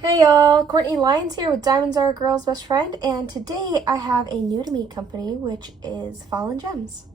Hey y'all, Courtney Lyons here with Diamonds Are a Girl's Best Friend, and today I have a new to me company, which is Fallon Gems.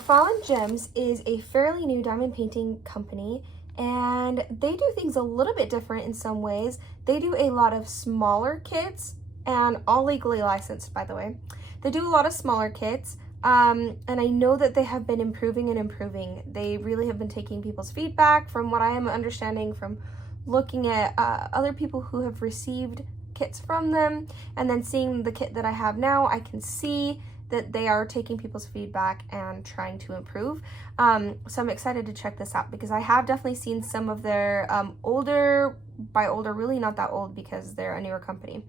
Fallon Gems is a fairly new diamond painting company, and they do things a little bit different in some ways. They do a lot of smaller kits, and all legally licensed, by the way. They do a lot of smaller kits. And I know that they have been improving and improving. They really have been taking people's feedback from what I am understanding from looking at other people who have received kits from them, and then seeing the kit that I have now, I can see that they are taking people's feedback and trying to improve. So I'm excited to check this out because I have definitely seen some of their older, by older, really not that old because they're a newer company,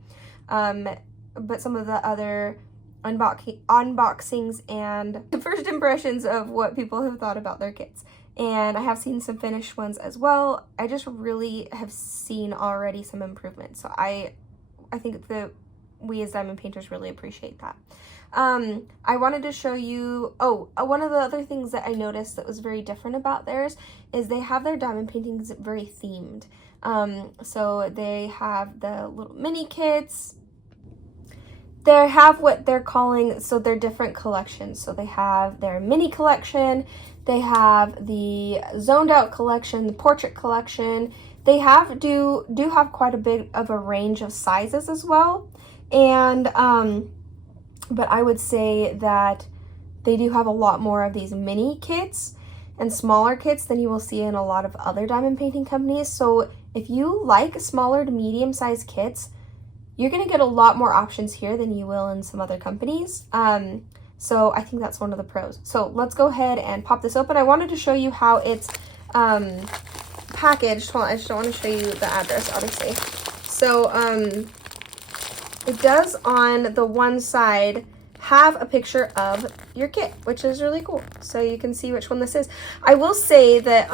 but some of the other unboxings and first impressions of what people have thought about their kits. And I have seen some finished ones as well. I just really have seen already some improvement. So I think that we as diamond painters really appreciate that. I wanted to show you, one of the other things that I noticed that was very different about theirs is they have their diamond paintings very themed. So they have the little mini kits. They have what they're calling, so they're different collections. So they have their mini collection, they have the zoned out collection, the portrait collection. They do have quite a bit of a range of sizes as well. And, but I would say that they do have a lot more of these mini kits and smaller kits than you will see in a lot of other diamond painting companies. So if you like smaller to medium sized kits, you're going to get a lot more options here than you will in some other companies. So I think that's one of the pros. So let's go ahead and pop this open. I wanted to show you how it's packaged. Hold on, I just don't want to show you the address, obviously. So it does on the one side have a picture of your kit, which is really cool. So you can see which one this is. I will say that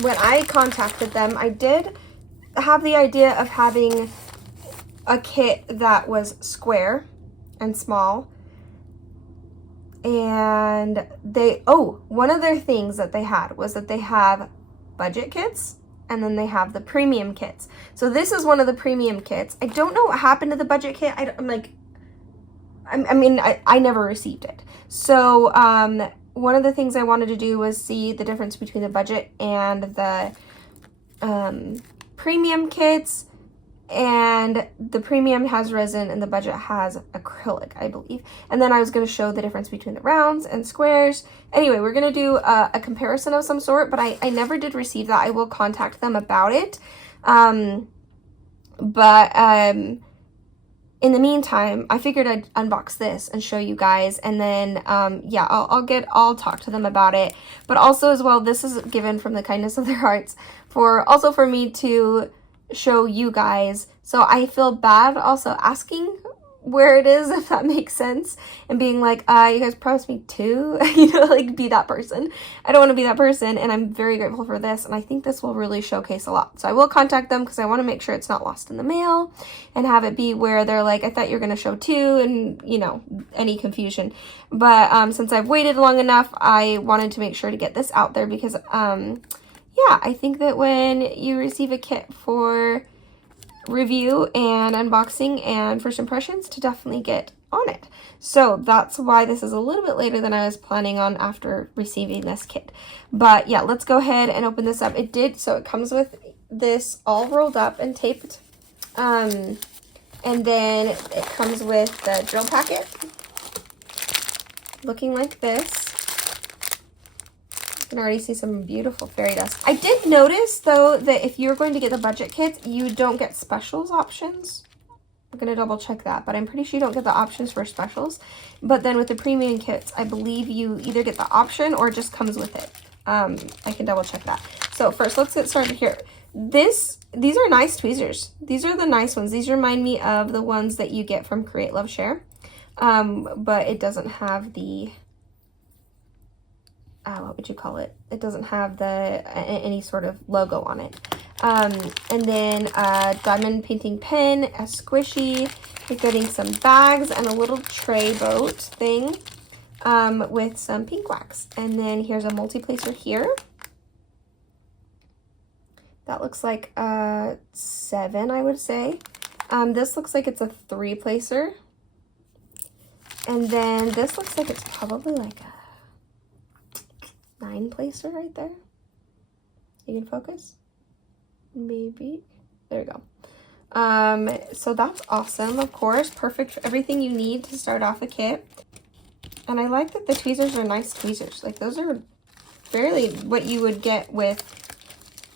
when I contacted them, I did have the idea of having a kit that was square and small, and one of their things that they had was that they have budget kits and then they have the premium kits. So this is one of the premium kits. I don't know what happened to the budget kit. I never received it. So one of the things I wanted to do was see the difference between the budget and the premium kits. And the premium has resin and the budget has acrylic, I believe. And then I was going to show the difference between the rounds and squares. Anyway, we're going to do a comparison of some sort, but I never did receive that. I will contact them about it. In the meantime, I figured I'd unbox this and show you guys, and then I'll talk to them about it. But also as well, this is given from the kindness of their hearts for me to show you guys. So I feel bad also asking where it is, if that makes sense, and being like, you guys promised me two, like be that person. I don't want to be that person, and I'm very grateful for this, and I think this will really showcase a lot. So I will contact them because I want to make sure it's not lost in the mail and have it be where they're like, I thought you were going to show two, and any confusion. But since I've waited long enough, I wanted to make sure to get this out there because I think that when you receive a kit for review and unboxing and first impressions, to definitely get on it. So that's why this is a little bit later than I was planning on after receiving this kit. But yeah, let's go ahead and open this up. So it comes with this all rolled up and taped. And then it comes with the drill packet looking like this. You can already see some beautiful fairy dust. I did notice though that if you're going to get the budget kits, you don't get specials options. I'm gonna double check that, but I'm pretty sure you don't get the options for specials. But then with the premium kits, I believe you either get the option or it just comes with it. I can double check that. So first, let's get started here. These are nice tweezers. These are the nice ones. These remind me of the ones that you get from Create Love Share. But it doesn't have the what would you call it? It doesn't have any sort of logo on it. And then a diamond painting pen, a squishy. You're getting some bags and a little tray boat thing. with some pink wax. And then here's a multi-placer here. That looks like a 7, I would say. This looks like it's a 3-placer. And then this looks like it's probably like a 9-placer right there. You can focus? Maybe. There we go. So that's awesome, of course. Perfect for everything you need to start off a kit. And I like that the tweezers are nice tweezers. Like, those are fairly what you would get with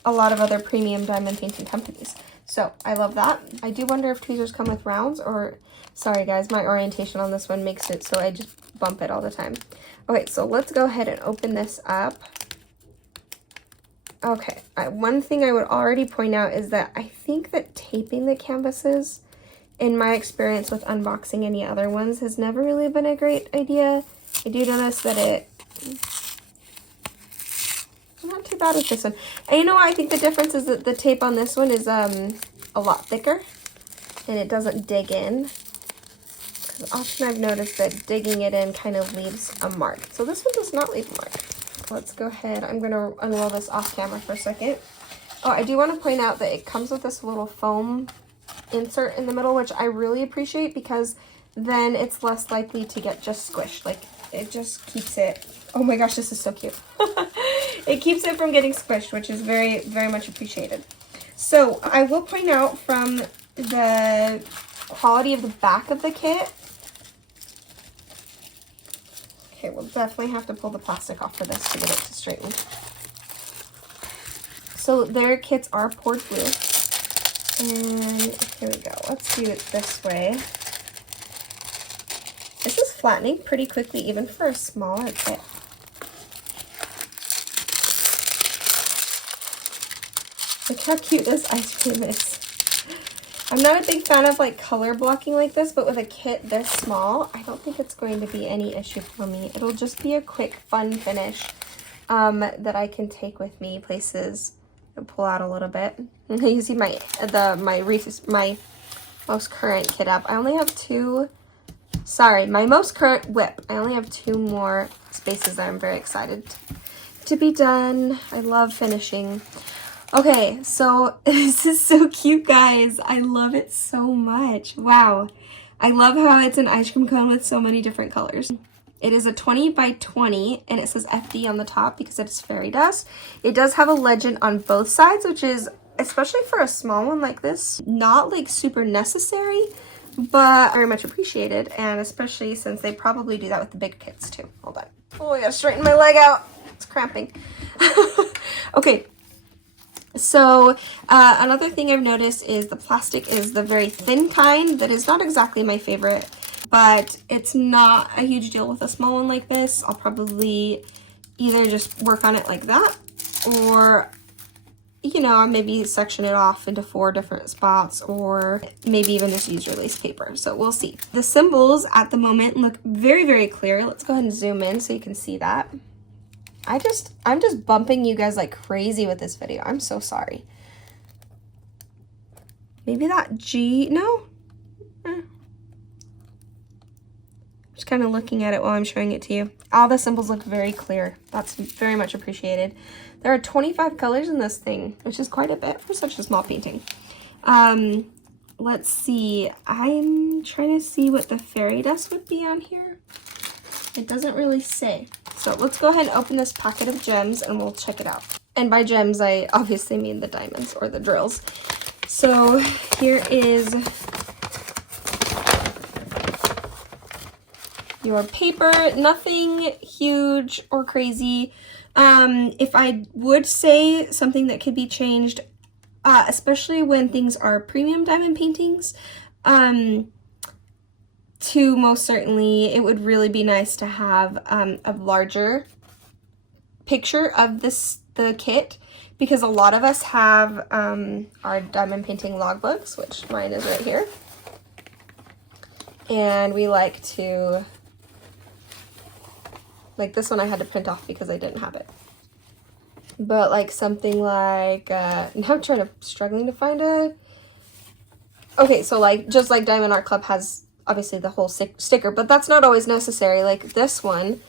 a lot of other premium diamond painting companies. So I love that. I do wonder if tweezers come with rounds, or, sorry guys, my orientation on this one makes it so I just bump it all the time. Okay, so let's go ahead and open this up. Okay, one thing I would already point out is that I think that taping the canvases, in my experience with unboxing any other ones, has never really been a great idea. I do notice that it's not too bad with this one. And you know what? I think the difference is that the tape on this one is a lot thicker and it doesn't dig in. Because often I've noticed that digging it in kind of leaves a mark. So this one does not leave a mark. Let's go ahead. I'm going to unroll this off camera for a second. Oh, I do want to point out that it comes with this little foam insert in the middle, which I really appreciate, because then it's less likely to get just squished. Like, it just keeps it, oh my gosh, this is so cute. It keeps it from getting squished, which is very, very much appreciated. So I will point out from the quality of the back of the kit. Okay, we'll definitely have to pull the plastic off for this to get it to straighten. So their kits are poured blue. And here we go. Let's do it this way. This is flattening pretty quickly, even for a smaller kit. Look how cute this ice cream is. I'm not a big fan of like color blocking like this, but with a kit this small, I don't think it's going to be any issue for me. It'll just be a quick, fun finish that I can take with me places and pull out a little bit. You can see my most current kit up. I only have my most current whip. I only have 2 more spaces that I'm very excited to be done. I love finishing. Okay, so this is so cute, guys. I love it so much. Wow. I love how it's an ice cream cone with so many different colors. It is a 20 by 20, and it says FD on the top because it's fairy dust. It does have a legend on both sides, which is, especially for a small one like this, not like super necessary, but very much appreciated, and especially since they probably do that with the big kits too. Hold on. Oh, I gotta straighten my leg out. It's cramping. Okay. So another thing I've noticed is the plastic is the very thin kind that is not exactly my favorite, but it's not a huge deal with a small one like this. I'll probably either just work on it like that, or, you know, maybe section it off into 4 different spots, or maybe even just use release paper. So we'll see. The symbols at the moment look very, very clear. Let's go ahead and zoom in so you can see that. I'm just bumping you guys like crazy with this video. I'm so sorry. Maybe that G, no? Just kind of looking at it while I'm showing it to you. All the symbols look very clear. That's very much appreciated. There are 25 colors in this thing, which is quite a bit for such a small painting. Let's see. I'm trying to see what the fairy dust would be on here. It doesn't really say. So let's go ahead and open this packet of gems and we'll check it out. And by gems, I obviously mean the diamonds or the drills. So here is your paper. Nothing huge or crazy. If I would say something that could be changed, especially when things are premium diamond paintings, to most certainly, it would really be nice to have a larger picture of the kit, because a lot of us have our diamond painting logbooks, which mine is right here, and we like to, like this one I had to print off because I didn't have it, but like something like now I'm struggling to find a, okay, so like just like Diamond Art Club has obviously the whole sticker, but that's not always necessary. Like this one,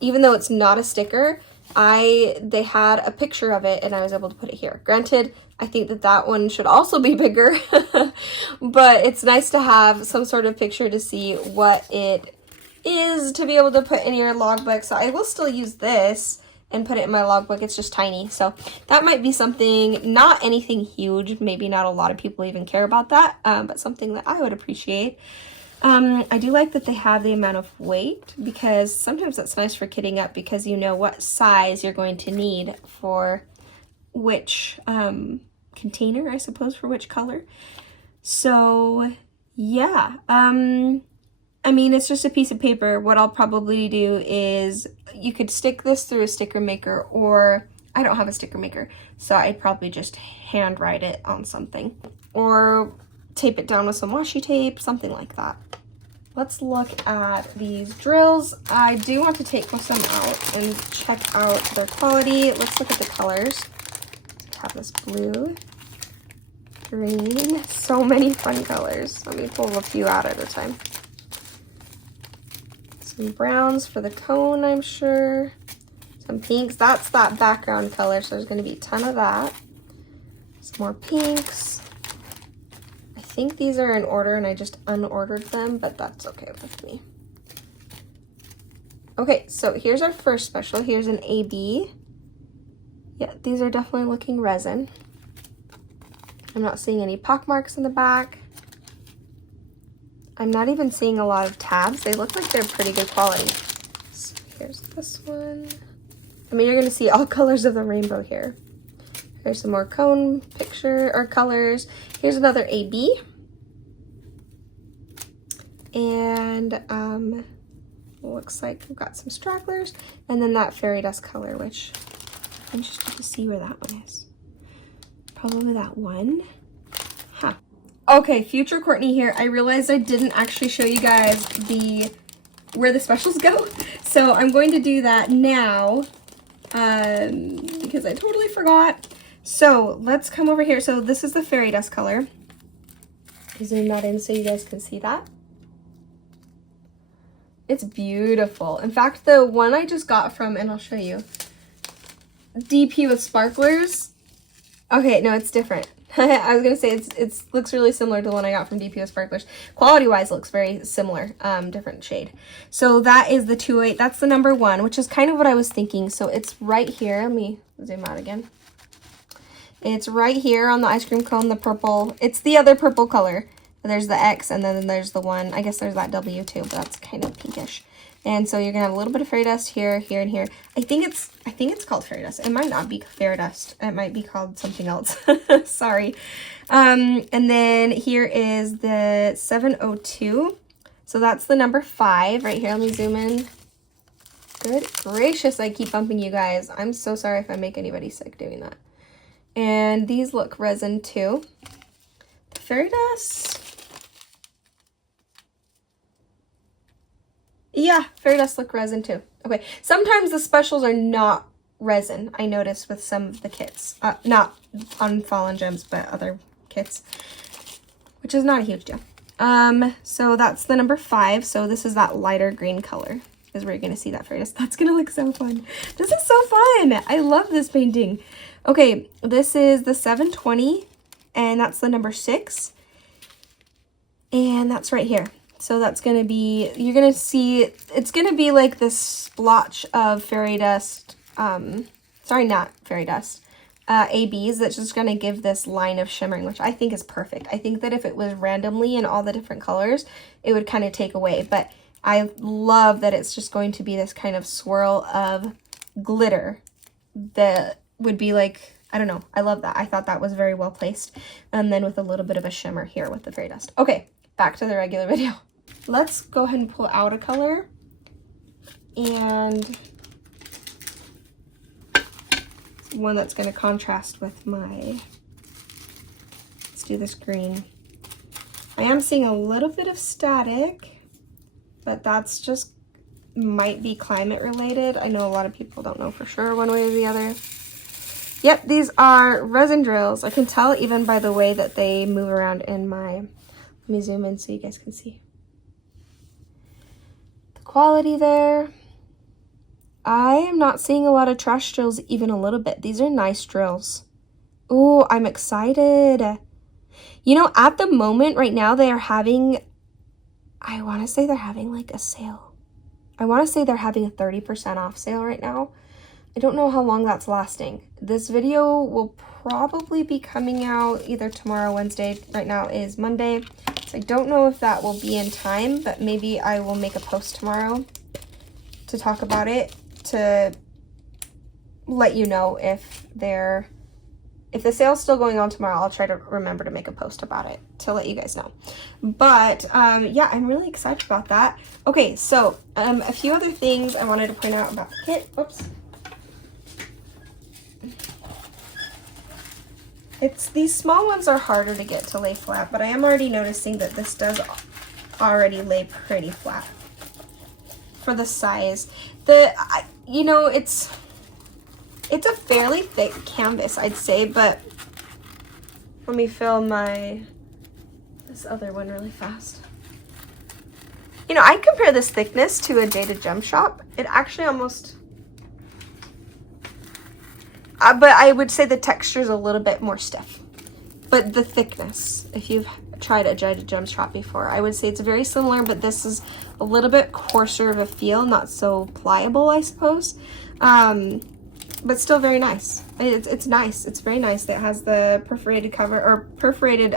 even though it's not a sticker, they had a picture of it and I was able to put it here. Granted, I think that one should also be bigger, but it's nice to have some sort of picture to see what it is to be able to put in your logbook. So I will still use this and put it in my logbook. It's just tiny. So that might be something, not anything huge. Maybe not a lot of people even care about that, but something that I would appreciate. I do like that they have the amount of weight, because sometimes that's nice for kitting up, because you know what size you're going to need for which container, I suppose, for which color. So yeah, I mean, it's just a piece of paper. What I'll probably do is, you could stick this through a sticker maker, or I don't have a sticker maker, so I'd probably just hand write it on something, or tape it down with some washi tape, something like that. Let's look at these drills. I do want to take some out and check out their quality. Let's look at the colors. We have this blue, green, so many fun colors. Let me pull a few out at a time. Some browns for the cone, I'm sure. Some pinks. That's that background color, so there's going to be a ton of that. Some more pinks. I think these are in order and I just unordered them, but that's okay with me. Okay, so here's our first special. Here's an AB. Yeah, these are definitely looking resin. I'm not seeing any pock marks in the back. I'm not even seeing a lot of tabs. They look like they're pretty good quality. So here's this one. I mean, you're gonna see all colors of the rainbow here. Here's some more cone picture or colors. Here's another AB. And looks like we've got some stragglers. And then that fairy dust color, which I'm interested to see where that one is. Probably that one. Huh. Okay, future Courtney here. I realized I didn't actually show you guys where the specials go. So I'm going to do that now because I totally forgot. So let's come over here. So this is the fairy dust color. Zoom that in so you guys can see that. It's beautiful. In fact, the one I just got from, and I'll show you, DP with sparklers. Okay, no, it's different. I was gonna say it looks really similar to the one I got from DP with sparklers. Quality wise, looks very similar, different shade. So that is the 208. That's the number 1, which is kind of what I was thinking. So it's right here. Let me zoom out again. It's right here on the ice cream cone, the purple. It's the other purple color. There's the X, and then there's the one. I guess there's that W too, but that's kind of pinkish. And so you're gonna have a little bit of fairy dust here, here, and here. I think it's called fairy dust. It might not be fairy dust. It might be called something else. Sorry. And then here is the 702. So that's the number 5 right here. Let me zoom in. Good gracious, I keep bumping you guys. I'm so sorry if I make anybody sick doing that. And these look resin too. The fairy dust. Yeah, fairy dust look resin too. Okay, sometimes the specials are not resin, I noticed with some of the kits. Not on Fallon Gems, but other kits, which is not a huge deal. So that's the number 5. So this is that lighter green color is where you're gonna see that fairy dust. That's gonna look so fun. This is so fun. I love this painting. Okay, this is the 720, and that's the number 6. And that's right here. So that's going to be, you're going to see, it's going to be like this splotch of fairy dust, sorry, not fairy dust, ABs that's just going to give this line of shimmering, which I think is perfect. I think that if it was randomly in all the different colors, it would kind of take away. But I love that it's just going to be this kind of swirl of glitter that would be like, I don't know. I love that. I thought that was very well placed. And then with a little bit of a shimmer here with the fairy dust. Okay, back to the regular video. Let's go ahead and pull out a color, and one that's going to contrast with my, let's do this green. I am seeing a little bit of static, but that's just might be climate related. I know a lot of people don't know for sure one way or the other. Yep, these are resin drills. I can tell even by the way that they move around in my, let me zoom in so you guys can see. quality there. I am not seeing a lot of trash drills even a little bit. These are nice drills. Ooh, I'm excited. You know, at the moment right now they are having, I want to say they're having like a sale. I want to say they're having a 30% off sale right now. I don't know how long that's lasting. This video will probably be coming out either tomorrow or Wednesday. Right now is Monday. So I don't know if that will be in time, but maybe I will make a post tomorrow to talk about it, to let you know if the sale's still going on tomorrow. I'll try to remember to make a post about it to let you guys know. But yeah, I'm really excited about that. Okay, so a few other things I wanted to point out about the kit. Whoops. These small ones are harder to get to lay flat, but I am already noticing that this does already lay pretty flat for the size. You know, it's a fairly thick canvas, I'd say, but let me fill this other one really fast. You know, I compare this thickness to a Jaded Gem Shop. It actually almost, but I would say the texture is a little bit more stiff. But the thickness, if you've tried a Jaded Gem Shop before, I would say it's very similar, but this is a little bit coarser of a feel, not so pliable, I suppose. But still very nice. It's nice. It's very nice. It has the perforated cover, or perforated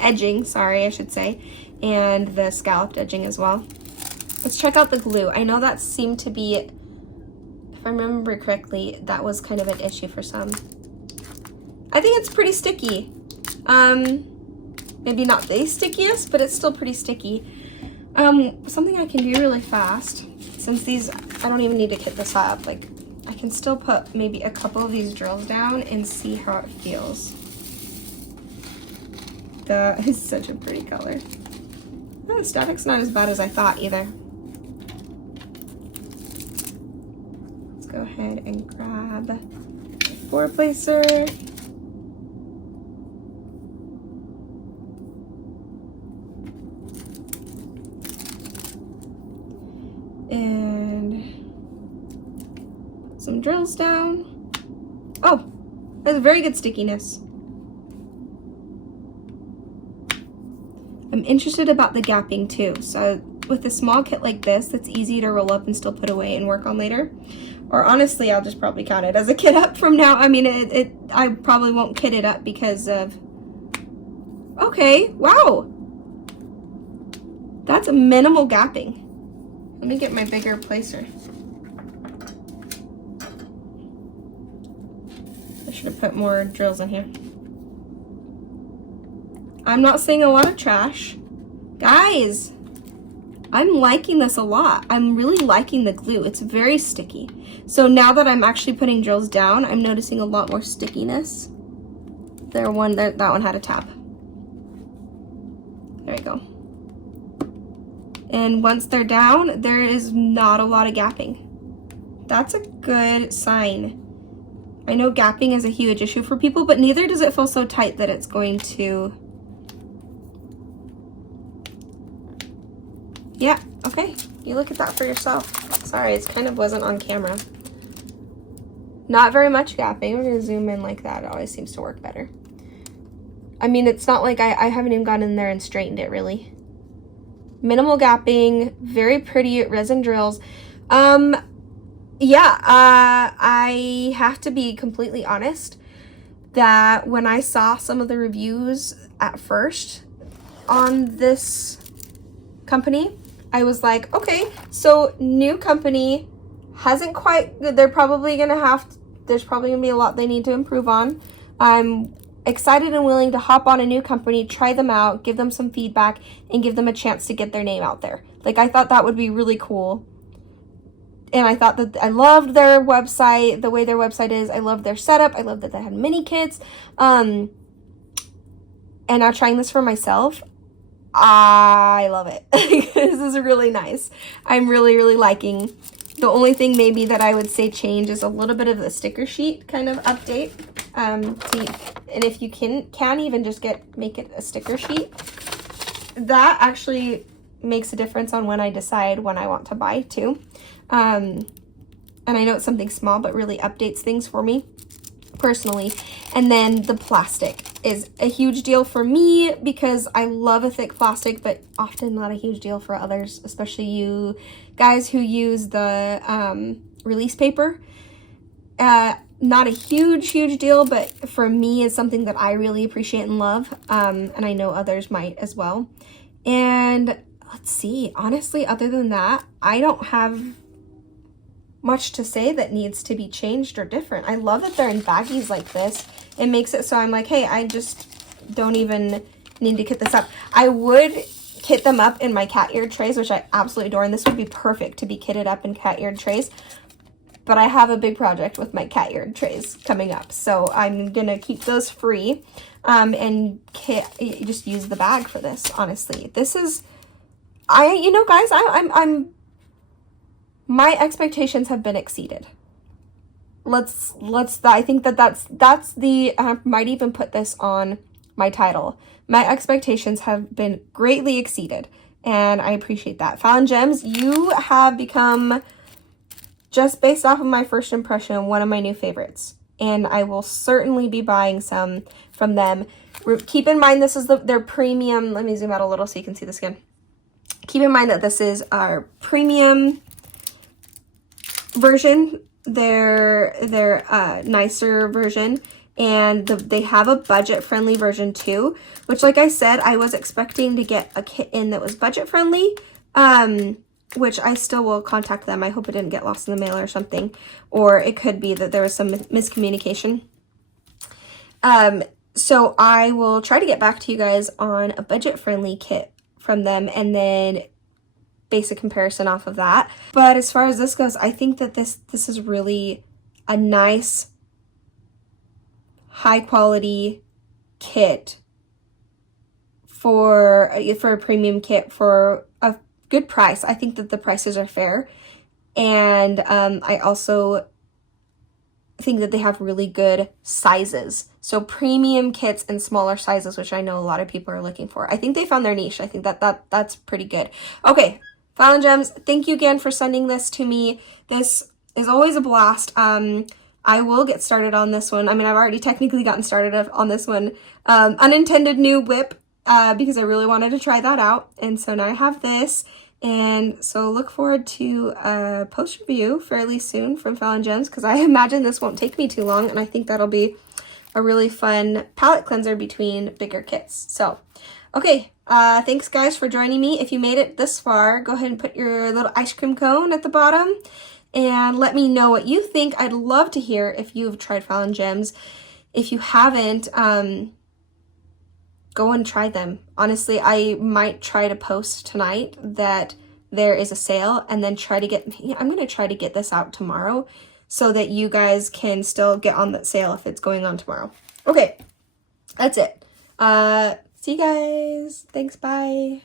edging, sorry, I should say, and the scalloped edging as well. Let's check out the glue. I know that seemed to be, if I remember correctly, that was kind of an issue for some. I think it's pretty sticky. Maybe not the stickiest, but it's still pretty sticky. Something I can do really fast, since these, I don't even need to kit this up, like, I can still put maybe a couple of these drills down and see how it feels. That is such a pretty color. Oh, the static's not as bad as I thought either. Let's go ahead and grab the 4-placer. And some drills down. Oh, that's very good stickiness. I'm interested about the gapping too. So with a small kit like this, that's easy to roll up and still put away and work on later. Or honestly, I'll just probably count it as a kit up from now. I mean, I probably won't kit it up because of, okay, wow. That's a minimal gapping. Let me get my bigger placer. I should have put more drills in here. I'm not seeing a lot of trash. Guys, I'm liking this a lot. I'm really liking the glue. It's very sticky. So now that I'm actually putting drills down, I'm noticing a lot more stickiness. That one had a tab. There we go. And once they're down, there is not a lot of gapping. That's a good sign. I know gapping is a huge issue for people, but neither does it feel so tight that it's going to... Yeah, okay. You look at that for yourself. Sorry, it kind of wasn't on camera. Not very much gapping. We're gonna zoom in like that. It always seems to work better. I mean, it's not like I haven't even gone in there and straightened it, really. Minimal gapping, very pretty resin drills. Yeah, I have to be completely honest that when I saw some of the reviews at first on this company, I was like, okay, so new company, hasn't quite, they're probably gonna there's probably gonna be a lot they need to improve on. I'm excited and willing to hop on a new company, try them out, give them some feedback, and give them a chance to get their name out there. Like, I thought that would be really cool. And I thought that I loved their website, the way their website is. I loved their setup. I loved that they had mini kits. And now trying this for myself, I love it. This is really nice. I'm really, really liking. The only thing maybe that I would say change is a little bit of the sticker sheet kind of update. And if you can even just make it a sticker sheet. That actually makes a difference on when I decide when I want to buy too. And I know it's something small, but really updates things for me personally. And then the plastic is a huge deal for me because I love a thick plastic, but often not a huge deal for others, especially you guys who use the release paper. Not a huge deal, but for me it's something that I really appreciate and love, and I know others might as well. And let's see, honestly, other than that, I don't have much to say that needs to be changed or different. I love that they're in baggies like this. It makes it so I'm like, hey, I just don't even need to kit this up. I would kit them up in my cat-eared trays, which I absolutely adore, and this would be perfect to be kitted up in cat-eared trays. But I have a big project with my cat-eared trays coming up, so I'm gonna keep those free and just use the bag for this. Honestly, this is, you know, guys, I'm my expectations have been exceeded. I think that's the, might even put this on my title. My expectations have been greatly exceeded, and I appreciate that. Fallon Gems, you have become, just based off of my first impression, one of my new favorites. And I will certainly be buying some from them. Keep in mind, this is their premium. Let me zoom out a little so you can see this again. Keep in mind that this is our premium version, their nicer version, and they have a budget-friendly version too, which, like I said, I was expecting to get a kit in that was budget-friendly, which I still will contact them. I hope it didn't get lost in the mail or something, or it could be that there was some miscommunication. So I will try to get back to you guys on a budget-friendly kit from them, and then basic comparison off of that. But as far as this goes, I think that this is really a nice, high-quality kit for a premium kit for a good price. I think that the prices are fair, and I also think that they have really good sizes. So premium kits in smaller sizes, which I know a lot of people are looking for. I think they found their niche. I think that's pretty good. Okay, Fallon Gems, thank you again for sending this to me. This is always a blast. I will get started on this one. I mean, I've already technically gotten started on this one. Unintended new whip, because I really wanted to try that out. And so now I have this. And so look forward to a post review fairly soon from Fallon Gems, because I imagine this won't take me too long. And I think that'll be a really fun palette cleanser between bigger kits. So, okay. Thanks guys for joining me. If you made it this far, go ahead and put your little ice cream cone at the bottom and let me know what you think. I'd love to hear if you've tried Fallon Gems. If you haven't, go and try them. Honestly, I might try to post tonight that there is a sale, and then I'm going to try to get this out tomorrow so that you guys can still get on that sale if it's going on tomorrow. Okay, that's it. See you guys. Thanks, bye.